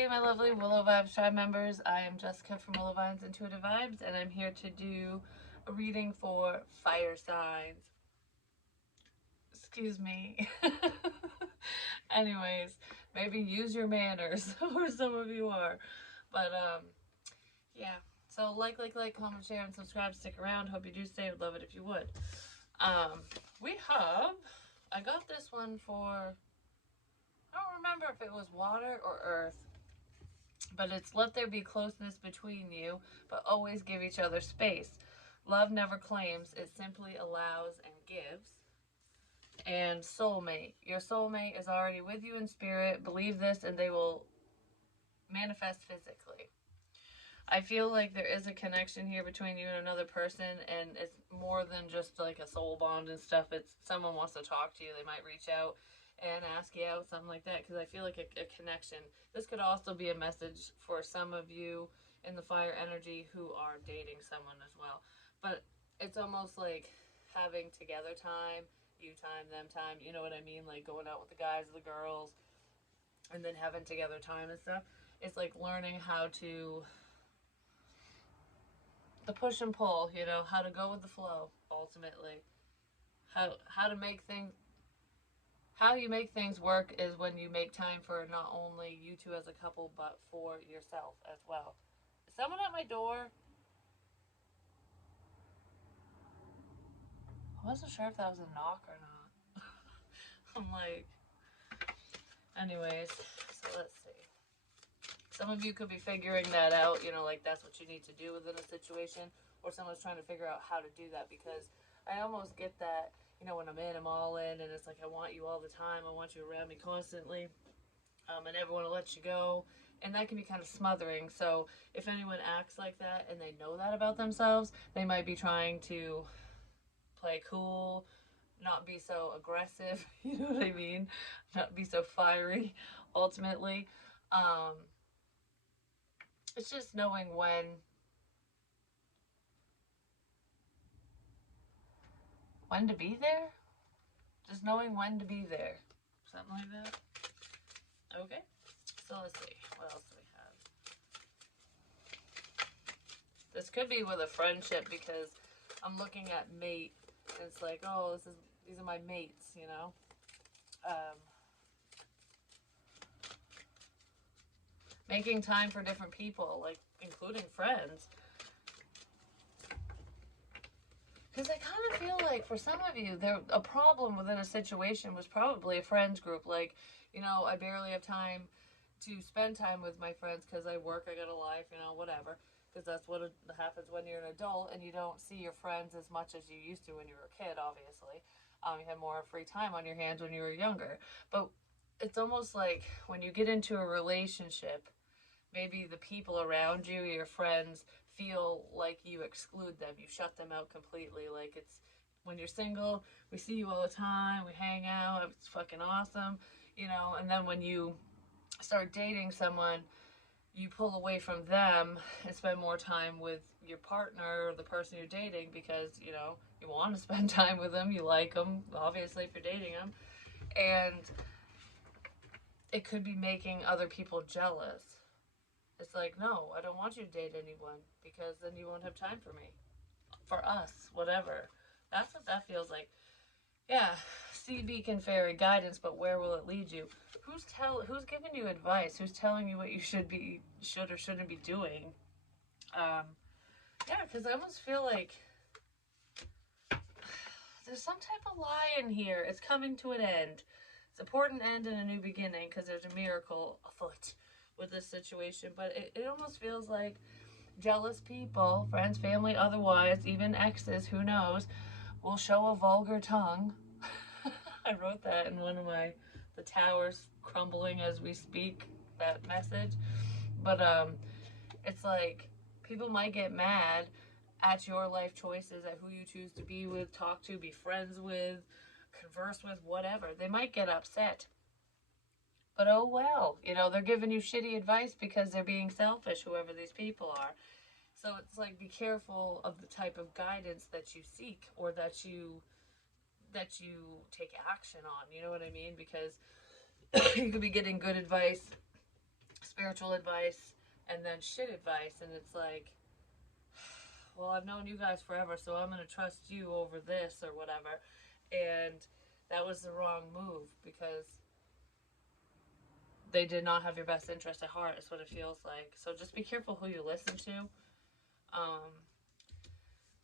Hey, my lovely Willow Vibes tribe members. I am Jessica from Willow Vibes Intuitive Vibes, and I'm here to do a reading for fire signs. Excuse me. Anyways, maybe use your manners, or some of you are. But, yeah. So, comment, share, and subscribe. Stick around. Hope you do stay. Would love it if you would. We have, I got this one for, I don't remember if it was water or earth. But it's let there be closeness between you, but always give each other space. Love never claims, it simply allows and gives. And soulmate. Your soulmate is already with you in spirit. Believe this and they will manifest physically. I feel like there is a connection here between you and another person, and it's more than just like a soul bond and stuff. It's someone wants to talk to you. They might reach out and ask you out, something like that, because I feel like a connection. This could also be a message for some of you in the fire energy who are dating someone as well. But it's almost like having together time, you time, them time, you know what I mean? Like going out with the guys or the girls and then having together time and stuff. It's like learning how to, the push and pull, you know, how to go with the flow ultimately. How to make things, how you make things work is when you make time for not only you two as a couple, but for yourself as well. Is someone at my door? I wasn't sure if that was a knock or not. I'm like, anyways, so let's see. Some of you could be figuring that out, you know, like that's what you need to do within a situation, or someone's trying to figure out how to do that, because I almost get that, you know, when I'm in, I'm all in, and it's like I want you all the time, I want you around me constantly, and never want to let you go, and that can be kind of smothering. So if anyone acts like that and they know that about themselves, they might be trying to play cool, not be so aggressive, you know what I mean? Not be so fiery, ultimately. Um, it's just knowing when to be there. Just knowing when to be there. Something like that. Okay. So let's see. What else do we have? This could be with a friendship, because I'm looking at mate. And it's like, oh, these are my mates, you know? Making time for different people, like including friends. Because I kind of feel like for some of you, a problem within a situation was probably a friends group. Like, you know, I barely have time to spend time with my friends because I work, I got a life, you know, whatever. Because that's what happens when you're an adult and you don't see your friends as much as you used to when you were a kid, obviously. You had more free time on your hands when you were younger. But it's almost like when you get into a relationship, maybe the people around you, your friends, feel like you exclude them. You shut them out completely. Like it's when you're single, we see you all the time, we hang out, it's fucking awesome, you know, and then when you start dating someone, you pull away from them and spend more time with your partner or the person you're dating because, you know, you want to spend time with them, you like them, obviously, if you're dating them. And it could be making other people jealous. It's like, no, I don't want you to date anyone because then you won't have time for me. For us, whatever. That's what that feels like. Yeah, sea beacon fairy guidance, but where will it lead you? Who's giving you advice? Who's telling you what you should or shouldn't be doing? Yeah, because I almost feel like there's some type of lie in here. It's coming to an end. It's an important end and a new beginning because there's a miracle afoot with this situation. But it almost feels like jealous people, friends, family, otherwise, even exes, who knows, will show a vulgar tongue. I wrote that in one of the towers crumbling as we speak, that message. But it's like people might get mad at your life choices, at who you choose to be with, talk to, be friends with, converse with, whatever. They might get upset. But oh well, you know, they're giving you shitty advice because they're being selfish, whoever these people are. So it's like, be careful of the type of guidance that you seek or that you take action on. You know what I mean? Because you could be getting good advice spiritual advice and then shit advice. And it's like, well, I've known you guys forever, so I'm going to trust you over this or whatever. And that was the wrong move because they did not have your best interest at heart, is what it feels like. So just be careful who you listen to. Um,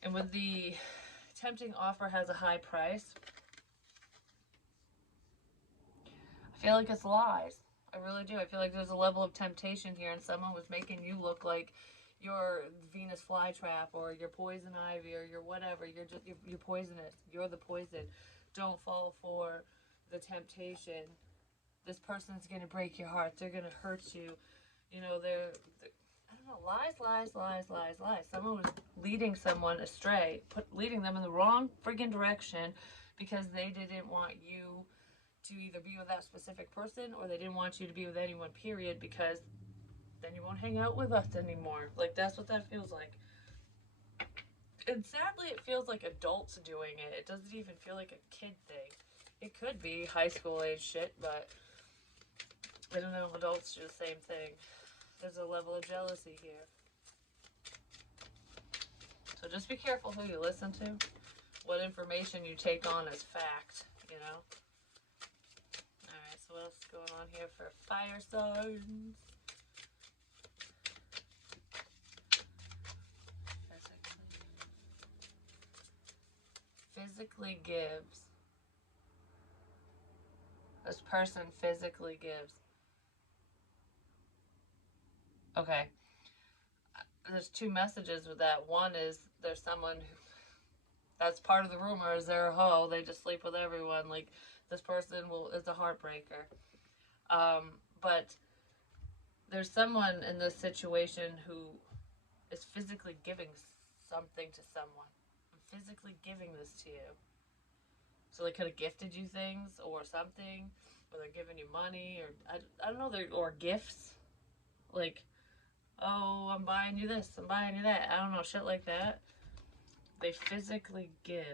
and when the tempting offer has a high price, I feel like it's lies. I really do. I feel like there's a level of temptation here, and someone was making you look like you're Venus flytrap or you're poison ivy or you're whatever. You're poisonous. You're the poison. Don't fall for the temptation. This person's gonna break your heart. They're gonna hurt you. You know, they're I don't know, lies, lies, lies, lies, lies. Someone was leading someone astray, leading them in the wrong friggin' direction because they didn't want you to either be with that specific person or they didn't want you to be with anyone, period, because then you won't hang out with us anymore. Like, that's what that feels like. And sadly, it feels like adults doing it. It doesn't even feel like a kid thing. It could be high school age shit, but I don't know, adults do the same thing. There's a level of jealousy here. So just be careful who you listen to, what information you take on as fact, you know? Alright, so what else is going on here for fire signs? Physically gives. This person physically gives. Okay. There's two messages with that. One is there's someone who, that's part of the rumor, is they're a hoe. They just sleep with everyone. Like, this person is a heartbreaker. But there's someone in this situation who is physically giving something to someone. I'm physically giving this to you. So they could have gifted you things or something, or they're giving you money, or I don't know, or gifts. Like, oh, I'm buying you this, I'm buying you that. I don't know, shit like that. They physically give.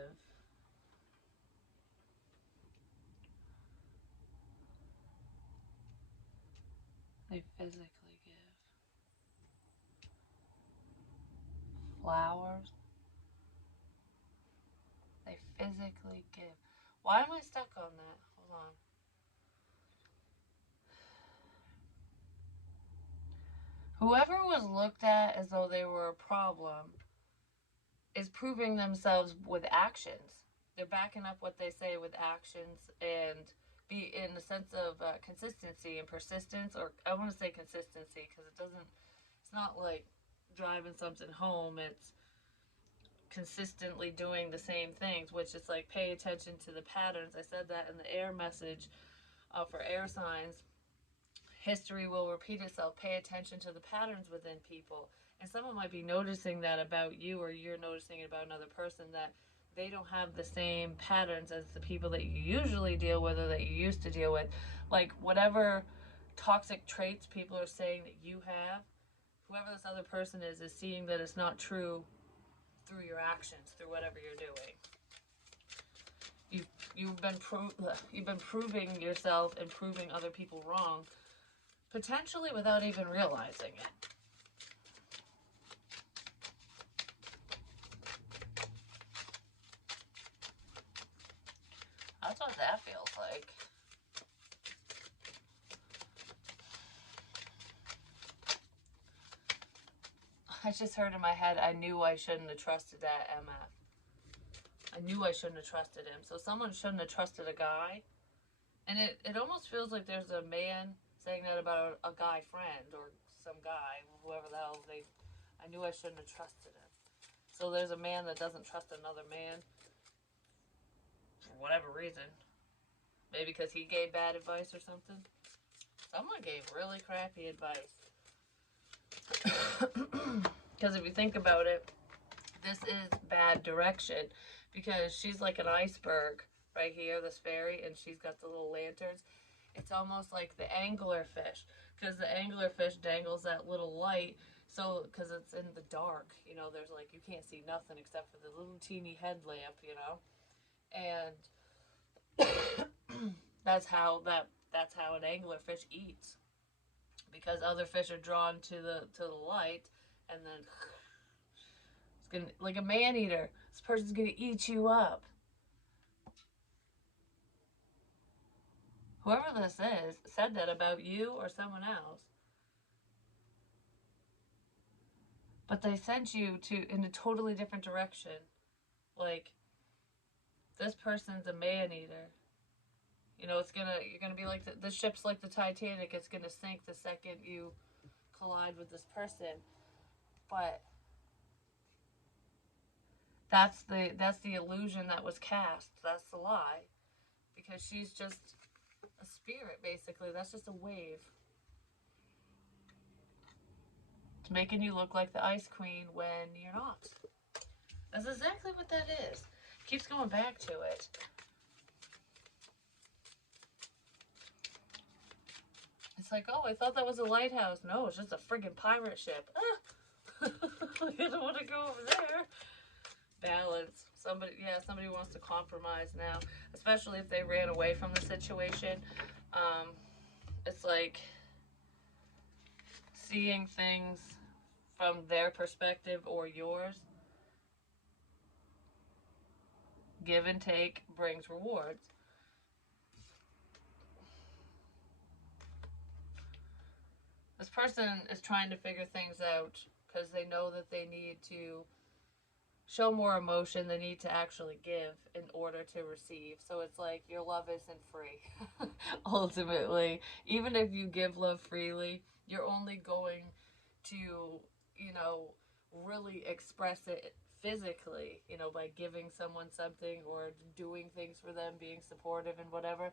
They physically give. Flowers. They physically give. Why am I stuck on that? Hold on. Whoever was looked at as though they were a problem is proving themselves with actions. They're backing up what they say with actions and be in the sense of consistency and persistence, or I want to say consistency because it's not like driving something home. It's consistently doing the same things, which is like pay attention to the patterns. I said that in the air message for air signs. History will repeat itself. Pay attention to the patterns within people. And someone might be noticing that about you, or you're noticing it about another person, that they don't have the same patterns as the people that you usually deal with or that you used to deal with. Like, whatever toxic traits people are saying that you have, whoever this other person is seeing that it's not true through your actions, through whatever you're doing. You've been proving yourself and proving other people wrong, potentially without even realizing it. That's what that feels like. I just heard in my head, I knew I shouldn't have trusted that MF. I knew I shouldn't have trusted him. So someone shouldn't have trusted a guy. And it almost feels like there's a man saying that about a guy friend or some guy, whoever the hell they... I knew I shouldn't have trusted him. So there's a man that doesn't trust another man for whatever reason. Maybe because he gave bad advice or something. Someone gave really crappy advice. Because if you think about it, this is bad direction. Because she's like an iceberg right here, this fairy, and she's got the little lanterns. It's almost like the anglerfish. Because the anglerfish dangles that little light. So, because it's in the dark, you know, there's like, you can't see nothing except for the little teeny headlamp, you know. And that's how an anglerfish eats. because other fish are drawn to the light, and then it's gonna, like a man eater. This person's gonna eat you up. Whoever this is said that about you or someone else. But they sent you to in a totally different direction. Like, this person's a man eater. You know, you're gonna be like the ship's like the Titanic. It's gonna sink the second you collide with this person. But that's the illusion that was cast. That's the lie, because she's just a spirit, basically. That's just a wave. It's making you look like the Ice Queen when you're not. That's exactly what that is. Keeps going back to it. It's like, oh, I thought that was a lighthouse. No, it's just a friggin' pirate ship. Ah! I don't want to go over there. Balance. Somebody wants to compromise now, especially if they ran away from the situation. It's like seeing things from their perspective or yours. Give and take brings rewards. This person is trying to figure things out because they know that they need to show more emotion. They need to actually give in order to receive. So it's like your love isn't free. Ultimately, even if you give love freely, you're only going to, really express it physically, by giving someone something or doing things for them, being supportive and whatever.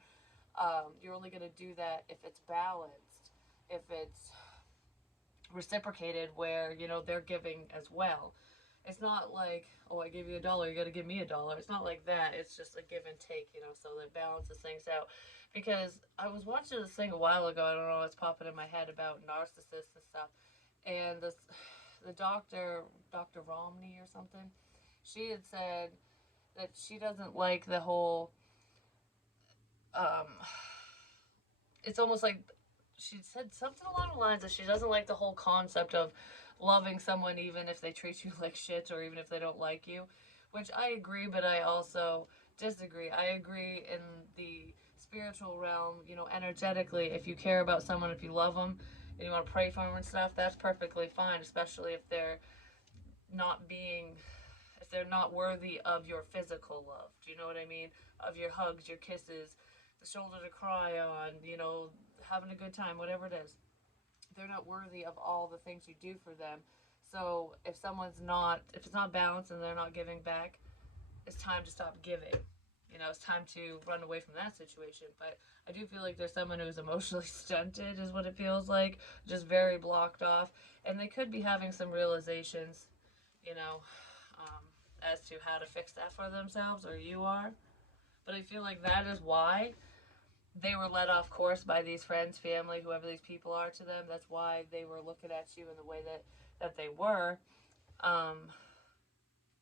You're only going to do that if it's balanced, if it's reciprocated, where they're giving as well. It's not like, oh, I give you $1, you got to give me $1. It's not like that. It's just a give and take, so that balances things out. Because I was watching this thing a while ago, I don't know what's popping in my head about narcissists and stuff, and the Dr. Romney or something, she had said that she doesn't like the whole, it's almost like she said something along the lines that she doesn't like the whole concept of loving someone even if they treat you like shit or even if they don't like you, which I agree, but I also disagree. I agree in the spiritual realm, energetically, if you care about someone, if you love them and you want to pray for them and stuff, that's perfectly fine, especially if they're not being if they're not worthy of your physical love. Do you know what I mean? Of your hugs, your kisses, the shoulder to cry on, having a good time, whatever it is. They're not worthy of all the things you do for them. So if it's not balanced and they're not giving back, it's time to stop giving. It's time to run away from that situation. But I do feel like there's someone who's emotionally stunted, is what it feels like, just very blocked off. And they could be having some realizations, as to how to fix that for themselves, or you are. But I feel like that is why they were led off course by these friends, family, whoever these people are to them. That's why they were looking at you in the way that they were,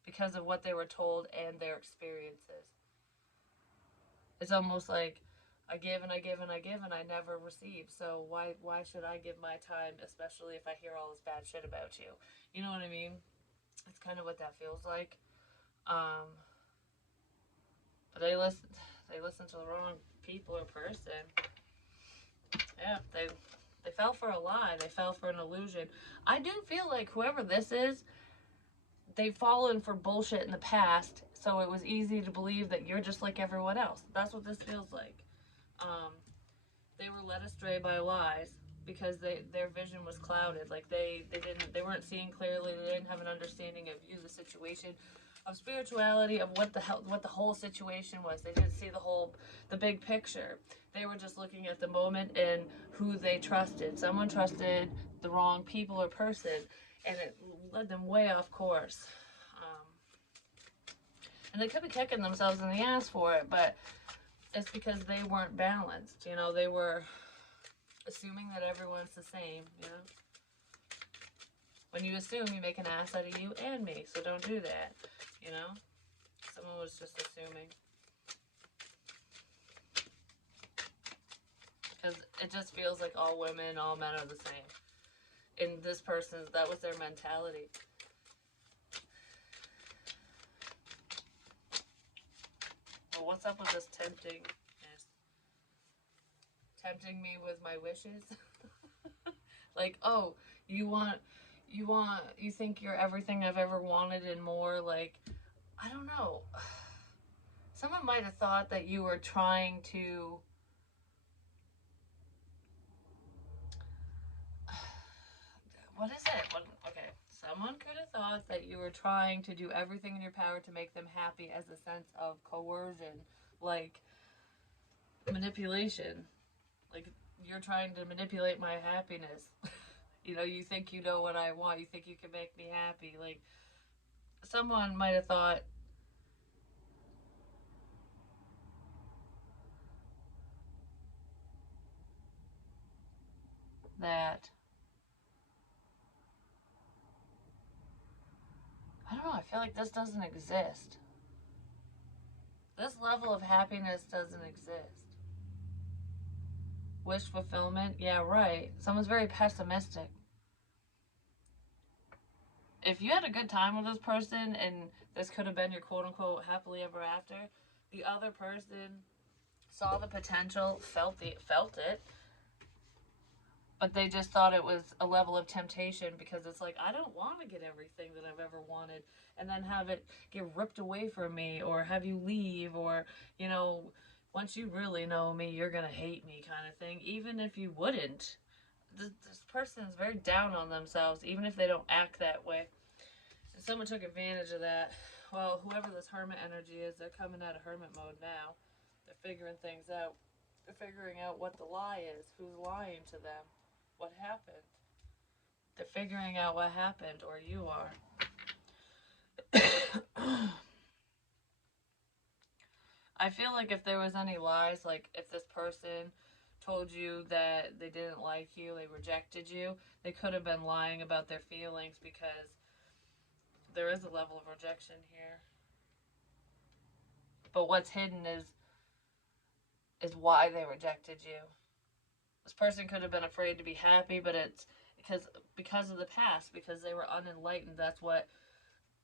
because of what they were told and their experiences. It's almost like I give and I give and I give and I never receive. So why should I give my time, especially if I hear all this bad shit about you? You know what I mean? It's kind of what that feels like. But they listen to the wrong people or person. Yeah, they fell for a lie. They fell for an illusion. I do feel like whoever this is, they've fallen for bullshit in the past, so it was easy to believe that you're just like everyone else. That's what this feels like. They were led astray by lies because their vision was clouded. Like they weren't seeing clearly. They didn't have an understanding of the situation, of spirituality, of what the whole situation was. They didn't see the big picture. They were just looking at the moment and who they trusted. Someone trusted the wrong people or person, and it led them way off course. And they could be kicking themselves in the ass for it, but it's because they weren't balanced. They were assuming that everyone's the same. When you assume, you make an ass out of you and me, so don't do that. Someone was just assuming. Because it just feels like all women, all men are the same. In this person's, that was their mentality. Well, what's up with this tempting? Yes. Tempting me with my wishes? Like, oh, you think you're everything I've ever wanted and more. Like, I don't know. Someone might have thought that you were trying to what is it? Okay. Someone could have thought that you were trying to do everything in your power to make them happy as a sense of coercion, like manipulation. Like, you're trying to manipulate my happiness. You think you know what I want. You think you can make me happy. Like, someone might have thought that. I don't know. I feel like this doesn't exist. This level of happiness doesn't exist. Wish fulfillment? Yeah, right. Someone's very pessimistic. If you had a good time with this person and this could have been your quote unquote happily ever after, the other person saw the potential, felt it, but they just thought it was a level of temptation because it's like, I don't want to get everything that I've ever wanted and then have it get ripped away from me or have you leave or, once you really know me, you're going to hate me kind of thing, even if you wouldn't. This person is very down on themselves, even if they don't act that way. And someone took advantage of that. Well, whoever this hermit energy is, they're coming out of hermit mode now. They're figuring things out. They're figuring out what the lie is, who's lying to them, what happened. They're figuring out what happened, or you are. I feel like if there was any lies, like if this person told you that they didn't like you, they rejected you, they could have been lying about their feelings because there is a level of rejection here. But what's hidden is why they rejected you. This person could have been afraid to be happy, but it's because of the past, because they were unenlightened. That's what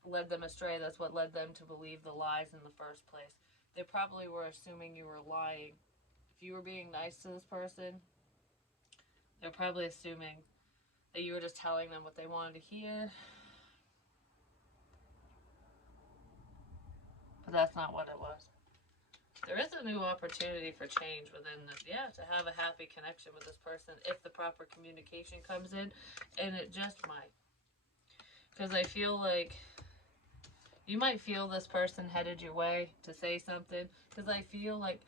led them astray. That's what led them to believe the lies in the first place. They probably were assuming you were lying. If you were being nice to this person, they're probably assuming that you were just telling them what they wanted to hear. But that's not what it was. There is a new opportunity for change within this. Yeah, to have a happy connection with this person if the proper communication comes in, and it just might. Because I feel like you might feel this person headed your way to say something. Because I feel like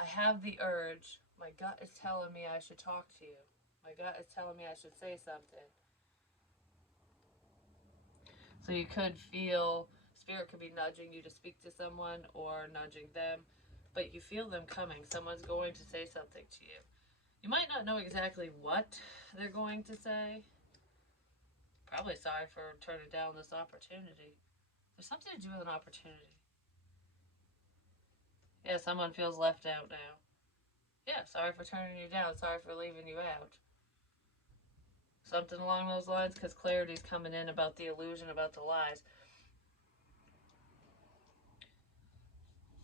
I have the urge. My gut is telling me I should talk to you. My gut is telling me I should say something. So you could feel, spirit could be nudging you to speak to someone or nudging them. But you feel them coming. Someone's going to say something to you. You might not know exactly what they're going to say. Probably sorry for turning down this opportunity. There's something to do with an opportunity. Yeah, someone feels left out now. Yeah, sorry for turning you down. Sorry for leaving you out. Something along those lines, because clarity's coming in about the illusion, about the lies.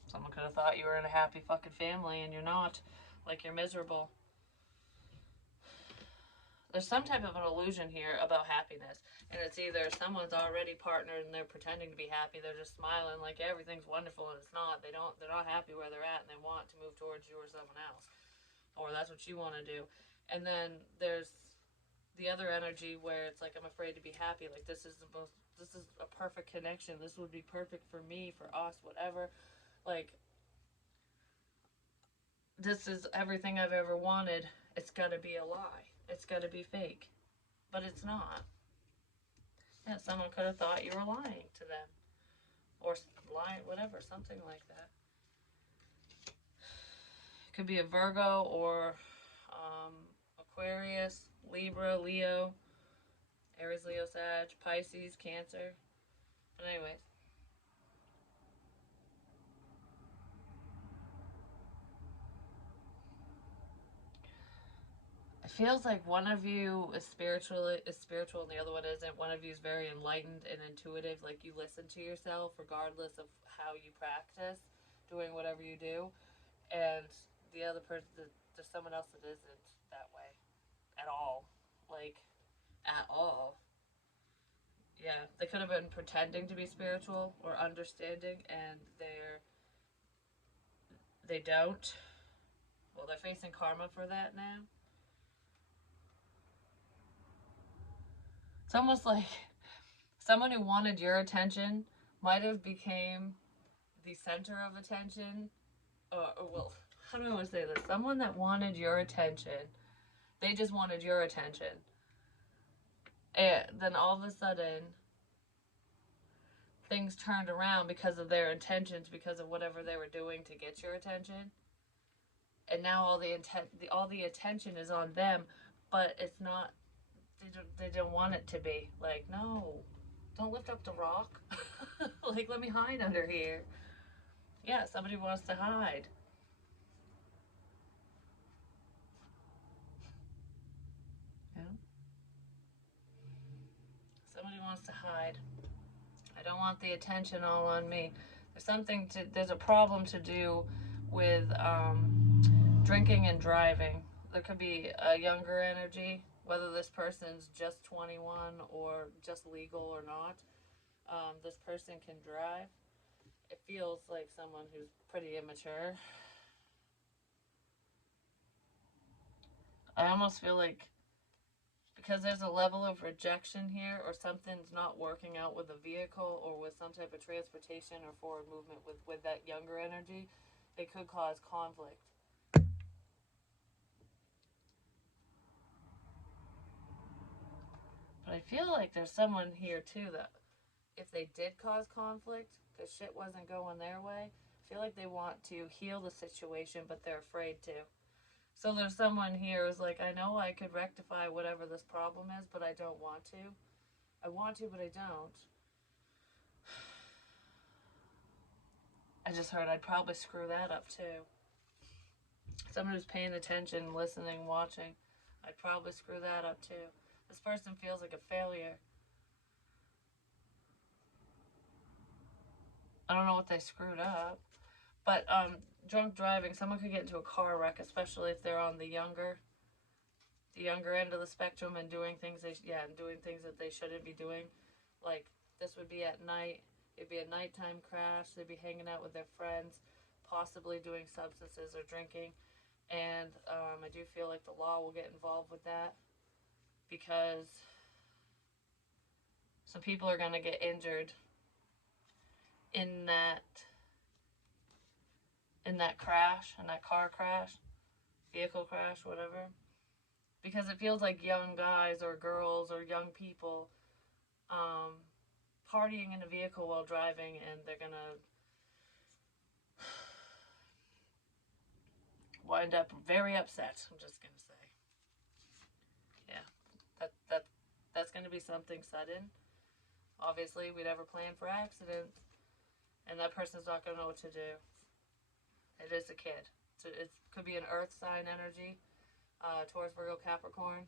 Someone could have thought you were in a happy fucking family and you're not. Like, you're miserable. There's some type of an illusion here about happiness. And it's either someone's already partnered and they're pretending to be happy, they're just smiling like everything's wonderful, and it's not. They're not happy where they're at and they want to move towards you or someone else. Or that's what you want to do. And then there's the other energy where it's like, I'm afraid to be happy. Like, this is a perfect connection. This would be perfect for me, for us, whatever. Like, this is everything I've ever wanted. It's gotta be a lie. It's gotta be fake. But it's not. Yeah, someone could have thought you were lying to them. Or lying, whatever, something like that. Could be a Virgo or Aquarius, Libra, Leo, Aries, Leo, Sag, Pisces, Cancer. But anyways. feels like one of you is spiritual and the other one isn't. One of you is very enlightened and intuitive, like you listen to yourself regardless of how you practice doing whatever you do, and the other person, there's someone else that isn't that way at all, like at all. Yeah, they could have been pretending to be spiritual or understanding, and they don't. Well, they're facing karma for that now. It's almost like someone who wanted your attention might have became the center of attention. Or well, how do I want to say this? Someone that wanted your attention, they just wanted your attention. And then all of a sudden, things turned around because of their intentions, because of whatever they were doing to get your attention. And now all the attention is on them, but it's not. They don't want it to be. Like, no, don't lift up the rock. Like, let me hide under here. Yeah, somebody wants to hide. Yeah, somebody wants to hide. I don't want the attention all on me. There's a problem to do with drinking and driving. There could be a younger energy, whether this person's just 21 or just legal or not. This person can drive. It feels like someone who's pretty immature. I almost feel like because there's a level of rejection here, or something's not working out with a vehicle or with some type of transportation or forward movement with that younger energy, it could cause conflict. But I feel like there's someone here too that if they did cause conflict, because shit wasn't going their way, I feel like they want to heal the situation, but they're afraid to. So there's someone here who's like, I know I could rectify whatever this problem is, but I don't want to. I want to, but I don't. I just heard I'd probably screw that up too. Someone who's paying attention, listening, watching, I'd probably screw that up too. This person feels like a failure. I don't know what they screwed up. But drunk driving, someone could get into a car wreck, especially if they're on the younger end of the spectrum and doing things that they shouldn't be doing. Like, this would be at night. It'd be a nighttime crash. They'd be hanging out with their friends, possibly doing substances or drinking. And I do feel like the law will get involved with that because some people are going to get injured in that crash, in that car crash, vehicle crash, whatever. Because it feels like young guys or girls or young people partying in a vehicle while driving, and they're going to wind up very upset, I'm just going to say. Yeah, that's going to be something sudden. Obviously, we never plan for accidents, and that person's not going to know what to do. It is a kid. So it could be an earth sign energy, Taurus, Virgo, Capricorn.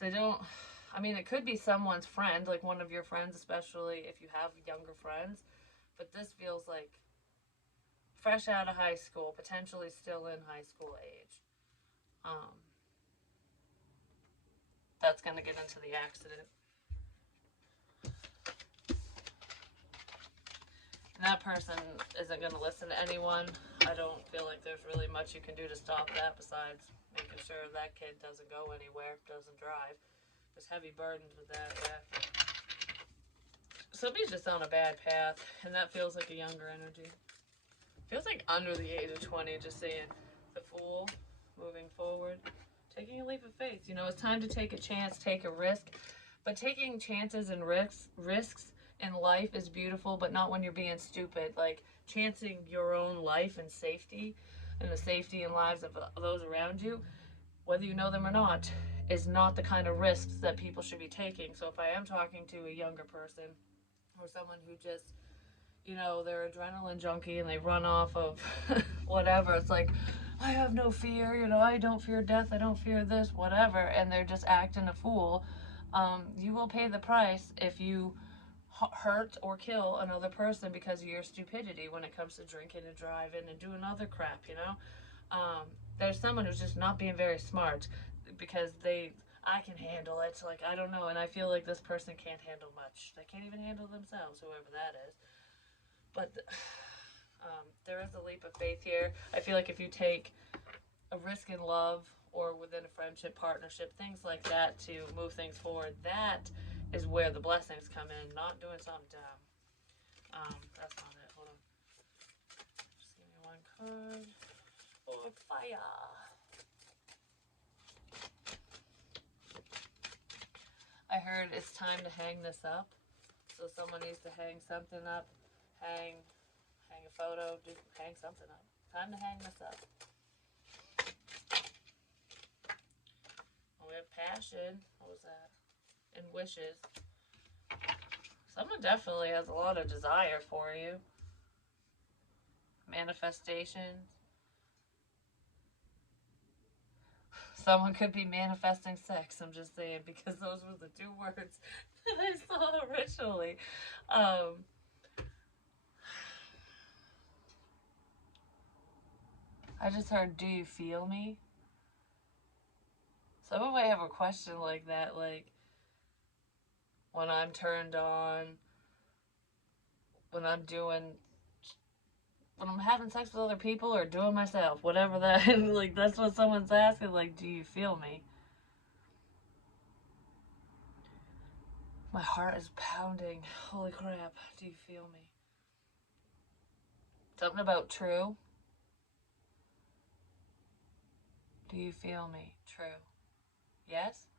It could be someone's friend, like one of your friends, especially if you have younger friends. But this feels like fresh out of high school, potentially still in high school age. That's going to get into the accident. And that person isn't going to listen to anyone. I don't feel like there's really much you can do to stop that besides making sure that kid doesn't go anywhere, doesn't drive. There's heavy burdens with that, yeah. Somebody's just on a bad path, and that feels like a younger energy. Feels like under the age of 20, just saying, the Fool, moving forward, taking a leap of faith. It's time to take a chance, take a risk. But taking chances and risks in life is beautiful, but not when you're being stupid. Like, chancing your own life and safety and the safety and lives of those around you, whether you know them or not, is not the kind of risks that people should be taking. So if I am talking to a younger person or someone who just, they're adrenaline junkie and they run off of whatever, it's like, I have no fear, you know, I don't fear death, I don't fear this, whatever, and they're just acting a fool, you will pay the price if you hurt or kill another person because of your stupidity when it comes to drinking and driving and doing other crap, you know? There's someone who's just not being very smart because I can handle it. Like, I don't know. And I feel like this person can't handle much. They can't even handle themselves, whoever that is. But there is a leap of faith here. I feel like if you take a risk in love or within a friendship, partnership, things like that to move things forward, that is where the blessings come in, not doing something dumb. That's not it. Hold on. Just give me one card. For fire. I heard it's time to hang this up. So someone needs to hang something up. Hang a photo. Hang something up. Time to hang this up. We have passion. What was that? And wishes. Someone definitely has a lot of desire for you. Manifestations. Someone could be manifesting sex, I'm just saying, because those were the 2 words that I saw originally. I just heard, do you feel me? Someone might have a question like that, like, when I'm turned on, when I'm having sex with other people or doing myself, whatever that is, like, that's what someone's asking, like, do you feel me? My heart is pounding. Holy crap, do you feel me? Something about true. Do you feel me? True. Yes?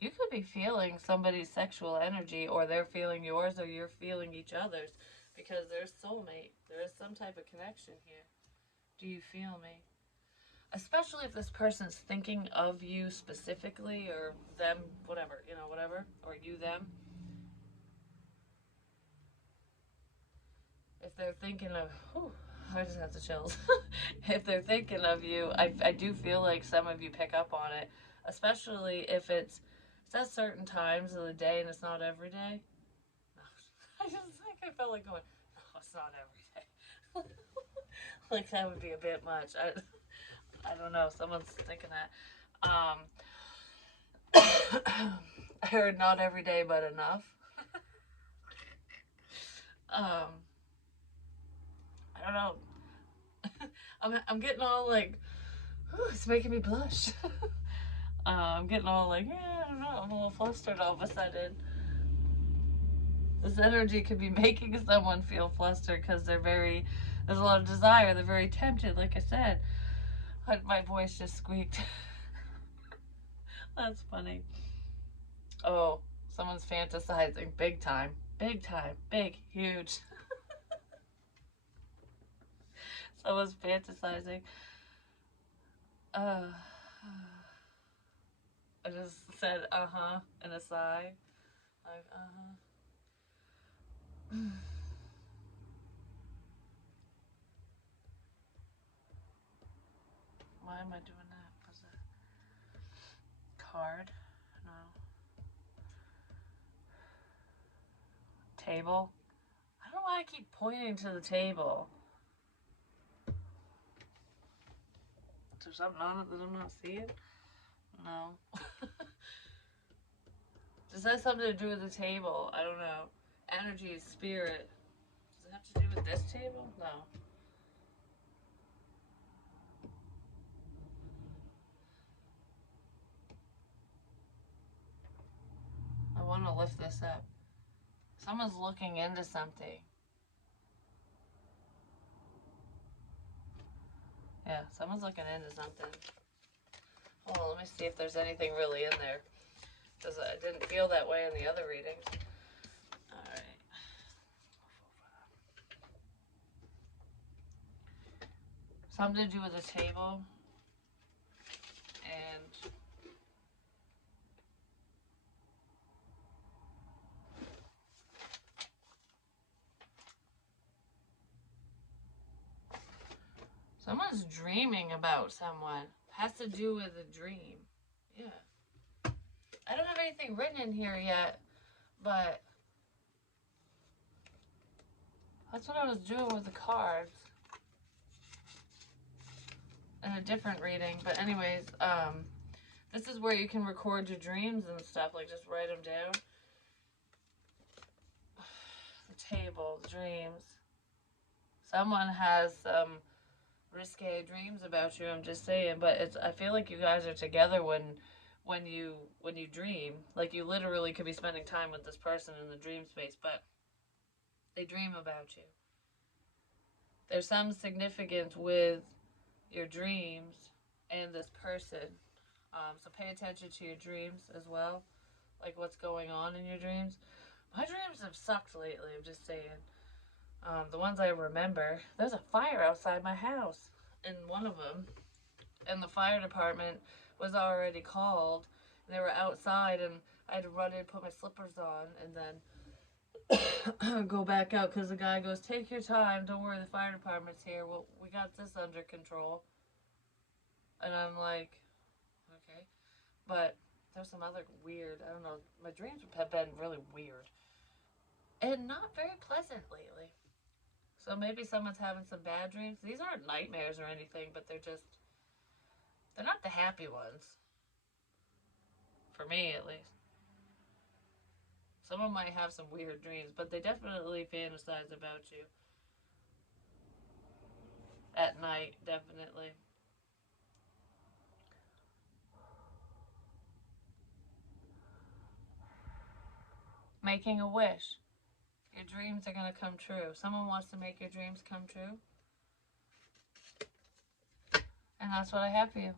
You could be feeling somebody's sexual energy, or they're feeling yours, or you're feeling each other's, because there's soulmate. There is some type of connection here. Do you feel me? Especially if this person's thinking of you specifically, or them, whatever, you know, whatever, or you, them. If they're thinking of, whew, I just have the chills. If they're thinking of you, I do feel like some of you pick up on it, especially if it's at certain times of the day and it's not every day. No, I just think I felt like going, no, it's not every day. Like that would be a bit much. I don't know. Someone's thinking that. I heard not every day, but enough. I don't know. I'm getting all like, ooh, it's making me blush. I'm getting all like, yeah, I don't know. I'm a little flustered all of a sudden. This energy could be making someone feel flustered because there's a lot of desire. They're very tempted, like I said. My voice just squeaked. That's funny. Oh, someone's fantasizing big time. Big time. Big, huge. Someone's fantasizing. I just said uh-huh and a sigh. Like, uh-huh. Why am I doing that? Was that card? No. Table? I don't know why I keep pointing to the table. Is there something on it that I'm not seeing? No. Does that have something to do with the table? I don't know. Energy, spirit. Does it have to do with this table? No. I want to lift this up. Someone's looking into something. Yeah, someone's looking into something. Hold on, let me see if there's anything really in there. Because I didn't feel that way in the other readings. Alright. Something to do with the table. And Someone's dreaming about someone. Has to do with a dream. Yeah. I don't have anything written in here yet, but that's what I was doing with the cards. In a different reading. But anyways, this is where you can record your dreams and stuff. Like, just write them down. The table, dreams. Someone has some risque dreams about you, I'm just saying. But it's, I feel like you guys are together when you dream. Like, you literally could be spending time with this person in the dream space, but they dream about you. There's some significance with your dreams and this person. So pay attention to your dreams as well, like what's going on in your dreams. My dreams have sucked lately, I'm just saying. The ones I remember, there's a fire outside my house in one of them, and the fire department was already called, and they were outside, and I had to run in, put my slippers on, and then go back out, because the guy goes, take your time, don't worry, the fire department's here, well, we got this under control. And I'm like, okay. But there's some other weird, I don't know, my dreams have been really weird. And not very pleasant lately. So maybe someone's having some bad dreams. These aren't nightmares or anything, but they're not the happy ones. For me, at least. Someone might have some weird dreams, but they definitely fantasize about you. At night, definitely. Making a wish. Your dreams are going to come true. Someone wants to make your dreams come true. And that's what I have for you.